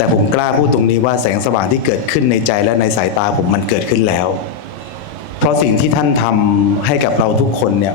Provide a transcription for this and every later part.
แต่ผมกล้าพูดตรงนี้ว่าแสงสว่างที่เกิดขึ้นในใจและในสายตาผมมันเกิดขึ้นแล้วเพราะสิ่งที่ท่านทำให้กับเราทุกคนเนี่ย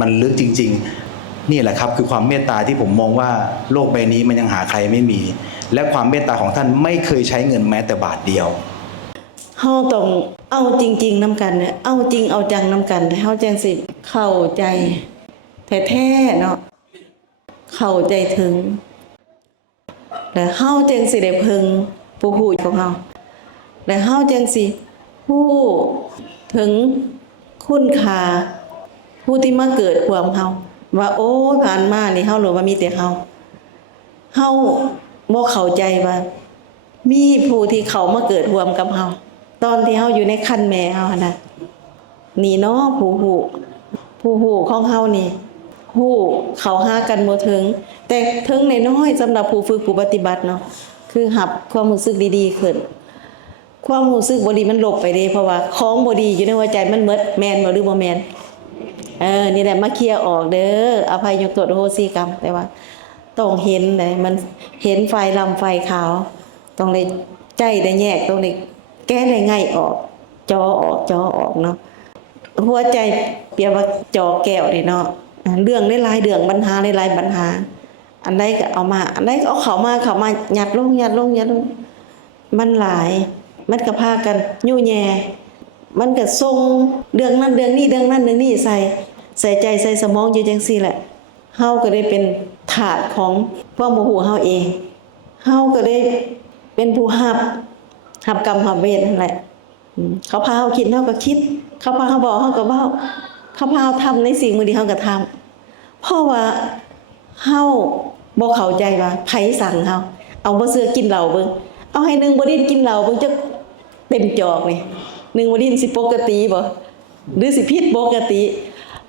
มันลึกจริงๆนี่แหละครับคือความเมตตาที่ผมมองว่าโลกใบนี้มันยังหาใครไม่มีและความเมตตาของท่านไม่เคยใช้เงินแม้แต่บาทเดียวเฮาต้องเอาจริงๆนำกันเนี่ยเอาจริงเอาจังนำกันเฮาจังสิเข้าใจแท้ๆเนาะเข้าใจถึงแล้วเฮาจังสิได้พึงผู้ฮู้ของเฮาแล้วเฮาจังสิฮู้ถึงคุณค่าผู้ที่มาเกิดความเฮาว่าโอ้ผ่านมานี่เฮารู้ว่ามีแต่เฮาบ่เข้าใจว่ามีผู้ที่เขามาเกิดร่วมกับเฮาตอนที่เฮาอยู่ในครรภ์แม่เฮาน่ะนี่เนาะผู้ฮู้ของเฮานี่ฮู้เข้าหากันบ่ถึงแต่ถึงน้อยๆสำหรับผู้ฝึกผู้ปฏิบัติเนาะคือรับความรู้สึกดีๆขึ้นความรู้สึกบ่ดีมันลบไปเด้เพราะว่าของบ่ดีอยู่ในหัวใจมันหมดแม่นบ่หรือบ่แม่นนี่แหละมาเคลียร์ออกเด้ออภัยยกโทษอโหสิกรรมแต่ว่าต้องเห็นได้มันเห็นไฟลำไฟขาวต้องได้ใจได้แยกต้องได้แก้ได้ง่ายออกจอออกเนาะหัวใจเปรียบว่าจอแก้วนี่เนาะเรื่องหลายๆเรื่องปัญหาหลายๆปัญหาอันใดก็เอามาอันใดก็เอาเข้ามายัดลงมันหลายมันก็พากันยู่แย่มันก็ส่งเรื่องนั้นเรื่องนี้เรื่องนั้นเรื่องนี้ใส่ใจใส่สมองอยู่จังซี่แหละเฮาก็ได้เป็นถาดของความโมโหเฮาเองเฮาก็ได้เป็นผู้รับกรรมรับเวรนั่นแหละเขาพาเฮาคิดเฮาก็คิดเขาพาเฮาบอกเฮาก็เว้าเขาพาเฮาทำในสิ่งมื้อที่เฮาก็ทำเพราะว่าเฮาบ่เข้าใจว่าไผสั่งเฮาเอาบ่เชื่อกินเหล้าเบิ่งเอาให้นึงบ่ได้กินเหล้าเบิ่งจักเต็มจอกนี่นึงบ่ได้สิปกติบ่หรือสิผิดปกติ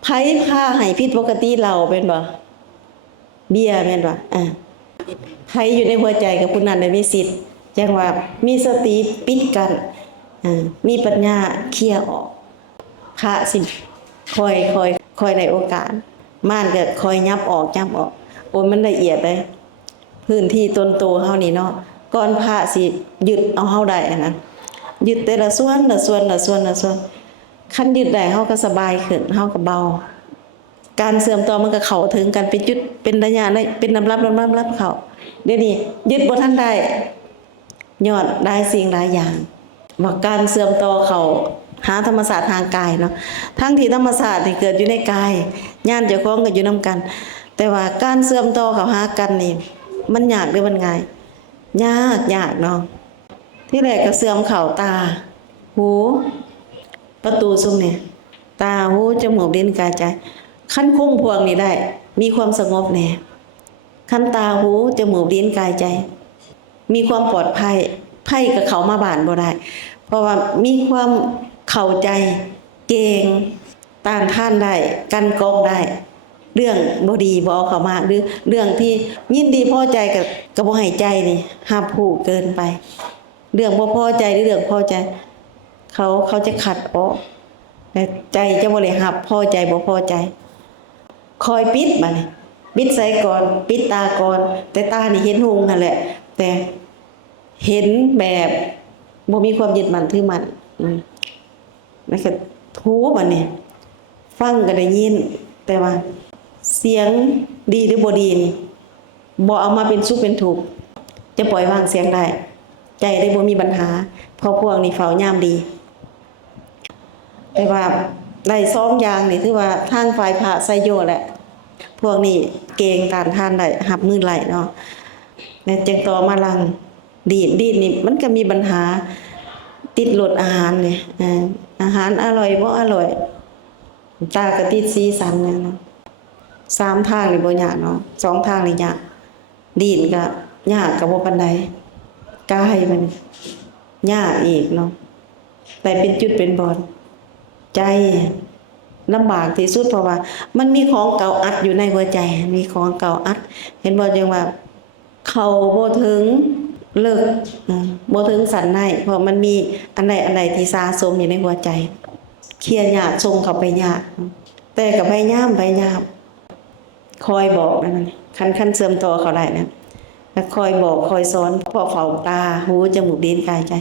ไผพาให้ผิดปกติเหล้าเป็นบ่เบียร์แม่นบ่ไผอยู่ในหัวใจกับผู้นั้นได้มีสิทธิ์จังว่ามีสติปิดกั้นมีปัญญาเคลียร์ออกพระสิคอยในโอกาสม่านก็คอยยับออกโอ้ยมันละเอียดเลยพื้นที่ตนโตเฮานี่เนาะก่อนพระสิยึดเอาเฮาได้นะยึดแต่ละส่วนคันยึดได้เฮาก็สบายขึ้นเฮาก็เบาการเสื่อมต่อมันก็เข้าถึงกันเป็นจุดเป็นระยะเป็นลำรับเข้าเดี๋ยวนี้ยึดบ่ทันได้ยอดได้สิ่งหลายอย่างว่าการเสื่อมต่อเขาหาธรรมศาสตร์ทางกายเนาะทั้งที่ธรรมศาสตร์ที่เกิดอยู่ในกายญาณเจ้าของก็อยู่นำกันแต่ว่าการเสื่อมต่อเขาหากันนี่มันยากหรือมันง่ายยากเนาะที่แรกก็เสื่อมเข้าตาหูประตูซุมเนี่ยตาหูจมูกลิ้นกายใจคันคุ้มพวงนี่ได้มีความสงบแน่คันตาหูจมูกลิ้นกายใจมีความปลอดภัยไพ่กับเขามาบ้านบ่ได้เพราะว่ามีความเข้าใจเก่งต้านทานได้กันกองได้เรื่องบ่ดีบ่เอาเข้ามาหรือเรื่องที่ยินดีพอใจกับบ่ให้ใจนี่ห้ามพูดเกินไปเรื่องบ่พอใจหรือเรื่องพอใจเขาจะขัดออกแต่ใจจะบ่ได้รับพอใจบ่พอใจคอยปิดบัดนี้ปิดใส่ก่อนปิดตาก่อนแต่ตานี่เห็นหุงนั่นแหละแต่เห็นแบบบ่มีความยึดมั่นถือมั่นนั่นก็ทูบัดนี้ฟังก็ได้ยินแต่ว่าเสียงดีหรือบ่ดีนี่บ่เอามาเป็นสุขเป็นทุกข์จะปล่อยวางเสียงได้ใจได้บ่มีปัญหาเพราะพวกนี้เฝ้ายามดีแต่ว่าได้2อย่างนี่ถือว่าทางฝ่ายพระไสยโยแหละพวกนี้เก่งต้านทานได้รับมือไหลเนาะแล้วจังต่อมาลังดีดนี่มันก็มีปัญหาติดรสอาหารนี่อาหารอร่อยบ่อร่อยตาก็ติดสีสันเนี่ยเนาะ3ทางนี่บ่ยากเนาะ2ทางนี่ยากดีดก็ยากก็บ่ปานใดกายมันยากอีกเนาะแต่เป็นจุดเป็นบอดใจลำบากที่สุดเพราะว่ามันมีของเก่าอัดอยู่ในหัวใจมีของเก่าอัดเห็นบ่จังว่าเขาบ่ถึงเลิกบ่ถึงสันในเพราะมันมีอันใดที่สะสมอยู่ในหัวใจเคลียร์ยากส่งเข้าไปยากแต่ก็พยายามคอยบอกนั่นคันเสื่อมต่อเขาได้นะ แล้วคอยบอกคอยสอนพ่อเฝ้าตาหูจมูกลิ้นกายใจ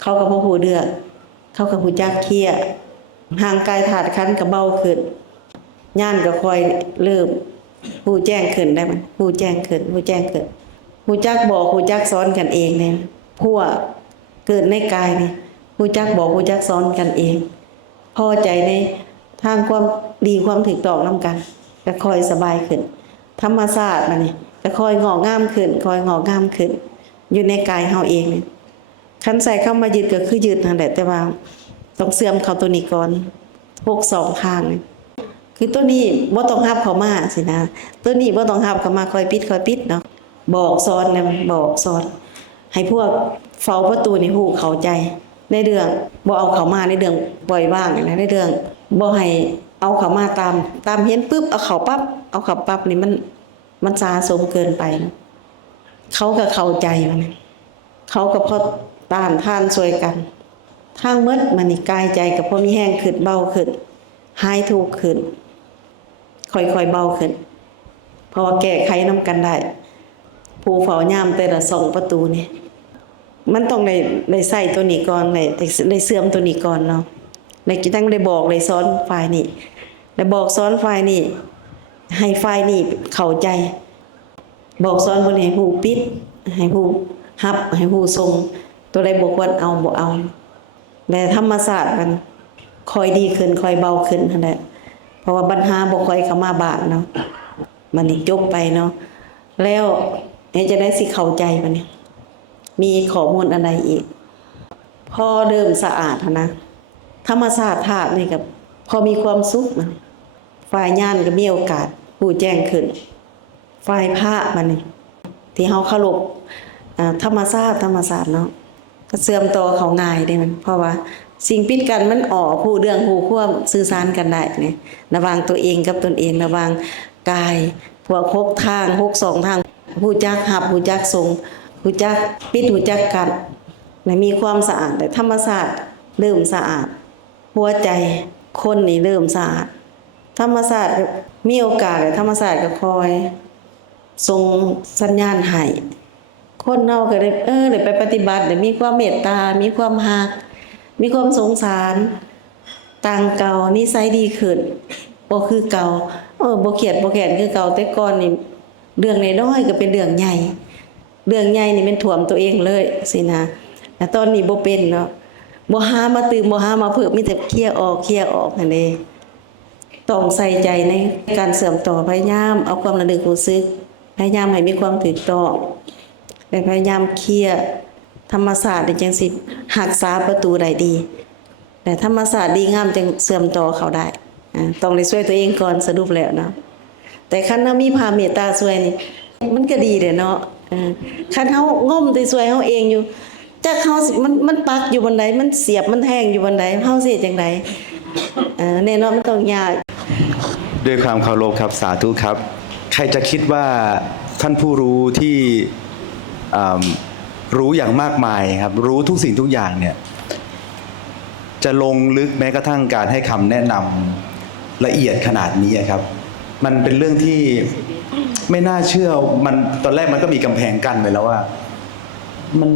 เขาก็บ่ฮู้เรื่องเขาก็ฮู้จักเคลียร์ห่างกายธาตุขันธ์ก็เบาขึ้นญาณก็ค่อยเริ่มฮู้แจ้งขึ้นได้มันฮู้แจ้งขึ้นฮู้แจ้งขึ้นฮู้จักบอกฮู้จักสอนกันเองเนี่ยพวกเกิดในกายนี่ฮู้จักบอกฮู้จักสอนกันเอง พอใจในทางความดีความถูกต้องนำกันก็ค่อยสบายขึ้นธรรมชาติมันนี่ก็ค่อยงอกงามขึ้นค่อยงอกงามขึ้น อยู่ในกายเฮาเองนี่คันใส่เข้ามายึดก็คือยึดนั่นแหละแต่ว่าต้องเสื่อมเข้าตัวนี้ก่อน62ทางนี่คือตัวนี้บ่ต้องรับเข้ามาสินะตัวนี้บ่ต้องรับเข้ามาค่อยปิดเนาะบอกสอนนะบอกสอนให้พวกเฝ้าประตูนี่ฮู้เข้าใจในเรื่องบ่เอาเข้ามาในเรื่องปล่อยว่างนะในเรื่องบ่ให้เอาเข้ามาตามเห็นปึ๊บเอาเข้าปั๊บนี่มันสะสมเกินไปนะเขาก็เข้าใจมันเขาก็พอต้านทานช่วยกันทางหมดมันนี่กายใจก็พอมีแห้งขึ้นเบาขึ้นหายทุกข์ขึ้นค่อยๆเบาขึ้นเพราะว่าแก้ไขนำกันได้ผู้เฝ้ายามแต่ละ2ประตูนี่มันต้องได้ใส่ตัวนี้ก่อนได้เสื่อมตัวนี้ก่อนเนาะได้ตั้งได้บอกได้สอนฝ่ายนี้ได้บอกสอนฝ่ายนี้ให้ฝ่ายนี้เข้าใจบอกสอนบ่ให้ผู้ปิดให้ผู้รับให้ผู้ทรงตัวใดบ่ควรเอาบ่เอาแต่ธรรมศาสตร์มันค่อยดีขึ้นค่อยเบาขึ้นนั่นแหละเพราะว่าปัญหาบ่ค่อยเข้ามาบาดเนาะมันนี่จบไปเนาะแล้วจะได้สิเข้าใจมันนี่มีข้อมูลอะไรอีกพอเริ่มสะอาดนะธรรมศาสตร์ธาตุนี่กับพอมีความสุขมันฝ่ายญาณก็มีโอกาสผู้แจ้งขึ้นฝ่ายพระมันนี่ที่เฮาเคารพธรรมศาสตร์เนาะก็เสื่อมต่อเขาง่ายได้มันเพราะว่าสิ่งปิดกันมันผู้เรื่องหูความสื่อสารกันได้นี่ระหว่างตัวเองกับตนเองระหว่างกายพวก6ทาง62ทางผู้จักหับผู้จักทรงผู้จักปิดผู้จักกันมีความสะอาดแต่ธรรมศาสตร์เริ่มสะอาดหัวใจคนนี่เริ่มสะอาดธรรมศาสตร์มีโอกาสธรรมศาสตร์ก็คอยส่งสัญญาณให้คนเฮาก็ได้ไปปฏิบัติได้มีความเมตตามีความรักมีความสงสารต่างเก่านิสัยดีขึ้นบ่คือเก่าบ่เครียดบ่แค้นคือเก่าแต่ก่อนนี่เรื่องน้อยๆก็เป็นเรื่องใหญ่เรื่องใหญ่นี่มันท่วมตัวเองเลยสินะแต่ตอนนี้บ่เป็นเนาะบ่หามาตื่มบ่หามาเพิ่มมีแต่เคลียร์ออกนั่นเองต้องใส่ใจในการเสริมต่อพยายามเอาความระลึกรู้สึกพยายามให้มีความถูกต้องและพยายามเคลียร์ธรรมศาสตร์จังสิรักษาประตูได้ดีแต่ธรรมศาสตร์ดีงามจึงเสื่อมต่อเขาได้ต้องได้ช่วยตัวเองก่อนสรุปแล้วเนาะแต่คันเฮามีความเมตตาช่วยนี่มันก็ดีเด้เนาะคันเฮางมแต่ช่วยเฮาเองอยู่จักเฮามันปักอยู่บนใดมันเสียบมันแทงอยู่บนใดเฮาสิเฮ็ดจังไดแน่นอนมันต้องยาก ด้วยความเคารพครับสาธุครับใครจะคิดว่าท่านผู้รู้ที่รู้อย่างมากมายครับรู้ทุกสิ่งทุกอย่างเนี่ยจะลงลึกแม้กระทั่งการให้คำแนะนำละเอียดขนาดนี้ครับมันเป็นเรื่องที่ไม่น่าเชื่อมันตอนแรกมันก็มีกำแพงกั้นไปแล้วว่ามัน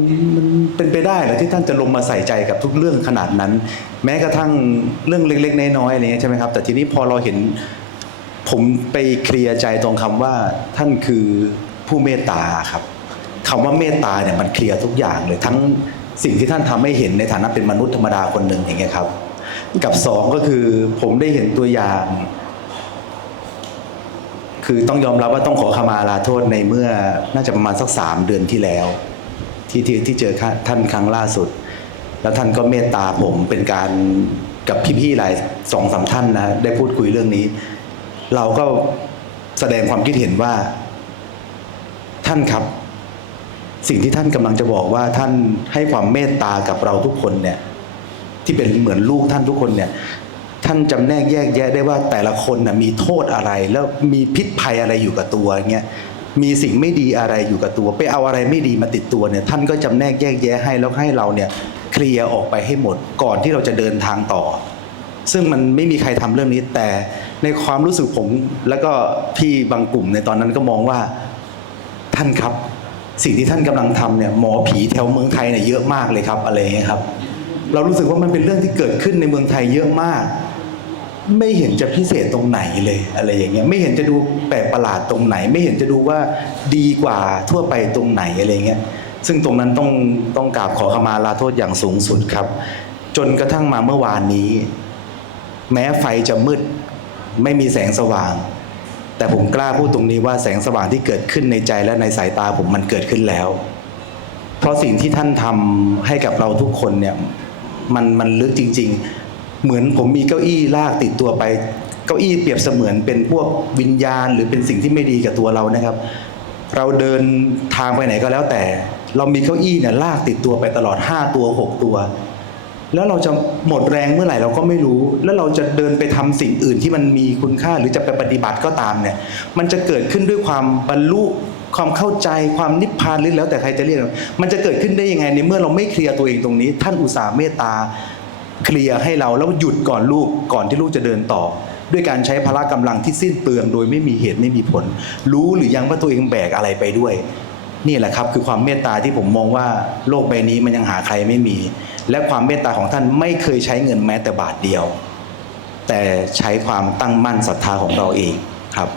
เป็นไปได้เหรอที่ท่านจะลงมาใส่ใจกับทุกเรื่องขนาดนั้นแม้กระทั่งเรื่องเล็กๆน้อยๆอะไรเงี้ยใช่ไหมครับแต่ทีนี้พอเราเห็นผมไปเคลียร์ใจตรงคำว่าท่านคือผู้เมตตาครับคำว่าเมตตาเนี่ยมันเคลียร์ทุกอย่างเลยทั้งสิ่งที่ท่านทำให้เห็นในฐานะเป็นมนุษย์ธรรมดาคนหนึ่งอย่างเงี้ยครับกับสองก็คือผมได้เห็นตัวอย่าง คือต้องยอมรับว่าต้องขอขมาลาโทษในเมื่อน่าจะประมาณสัก3 เดือนที่แล้วที่เจอท่านครั้งล่าสุดแล้วท่านก็เมตตาผมเป็นการกับพี่ๆหลาย2-3ท่านนะได้พูดคุยเรื่องนี้เราก็แสดงความคิดเห็นว่าท่านครับสิ่งที่ท่านกำลังจะบอกว่าท่านให้ความเมตตากับเราทุกคนเนี่ยที่เป็นเหมือนลูกท่านทุกคนเนี่ยท่านจำแนกแยกแยะได้ว่าแต่ละคนน่ะมีโทษอะไรแล้วมีพิษภัยอะไรอยู่กับตัวเงี้ยมีสิ่งไม่ดีอะไรอยู่กับตัวไปเอาอะไรไม่ดีมาติดตัวเนี่ยท่านก็จำแนกแยกแยะให้แล้วให้เราเนี่ยเคลียร์ออกไปให้หมดก่อนที่เราจะเดินทางต่อซึ่งมันไม่มีใครทำเรื่องนี้แต่ในความรู้สึกผมแล้วก็พี่บางกลุ่มในตอนนั้นก็มองว่าท่านครับ สิ่งที่ท่านกำลังทำเนี่ยหมอผีแถวเมืองไทยเนี่ยเยอะมากเลยครับอะไรอย่างเงี้ยครับเรารู้สึกว่ามันเป็นเรื่องที่เกิดขึ้นในเมืองไทยเยอะมาก ไม่เห็นจะพิเศษตรงไหนเลยอะไรอย่างเงี้ยไม่เห็นจะดูแปลกประหลาดตรงไหน ไม่เห็นจะดูว่าดีกว่าทั่วไปตรงไหนอะไรเงี้ยซึ่งตรงนั้นต้องกราบขอขมาลาโทษอย่างสูงสุดครับ จนกระทั่งมาเมื่อวานนี้ แม้ไฟจะมืดไม่มีแสงสว่าง แต่ผมกล้าพูดตรงนี้ว่าแสงสว่างที่เกิดขึ้นในใจและในสายตาผมมันเกิดขึ้นแล้ว เพราะสิ่งที่ท่านทำให้กับเราทุกคนเนี่ยมันลึกจริงๆเหมือนผมมีเก้าอี้ลากติดตัวไปเก้าอี้เปรียบเสมือนเป็นพวกวิญญาณหรือเป็นสิ่งที่ไม่ดีกับตัวเรานะครับ เราเดินทางไปไหนก็แล้วแต่ เรามีเก้าอี้เนี่ยลากติดตัวไปตลอด5ตัว6ตัว แล้วเราจะหมดแรงเมื่อไหร่เราก็ไม่รู้ แล้วเราจะเดินไปทำสิ่งอื่นที่มันมีคุณค่าหรือจะไปปฏิบัติก็ตามเนี่ยมันจะเกิดขึ้นด้วยความบรรลุความเข้าใจความนิพพานหรือแล้วแต่ใครจะเรียกมันจะเกิดขึ้นได้ยังไงในเมื่อเราไม่เคลียร์ตัวเองตรงนี้ ท่านอุตส่าห์เมตตาเคลียร์ให้เราแล้วหยุดก่อนลูกก่อนที่ลูกจะเดินต่อ ด้วยการใช้พละกำลังที่สิ้นเปลืองโดยไม่มีเหตุไม่มีผล รู้หรือยังว่าตัวเองแบกอะไรไปด้วย นี่แหละครับคือความเมตตาที่ผมมองว่าโลกใบนี้มันยังหาใครไม่มี และความเมตตาของท่านไม่เคยใช้เงินแม้แต่บาทเดียว แต่ใช้ความตั้งมั่นศรัทธาของเราเองครับ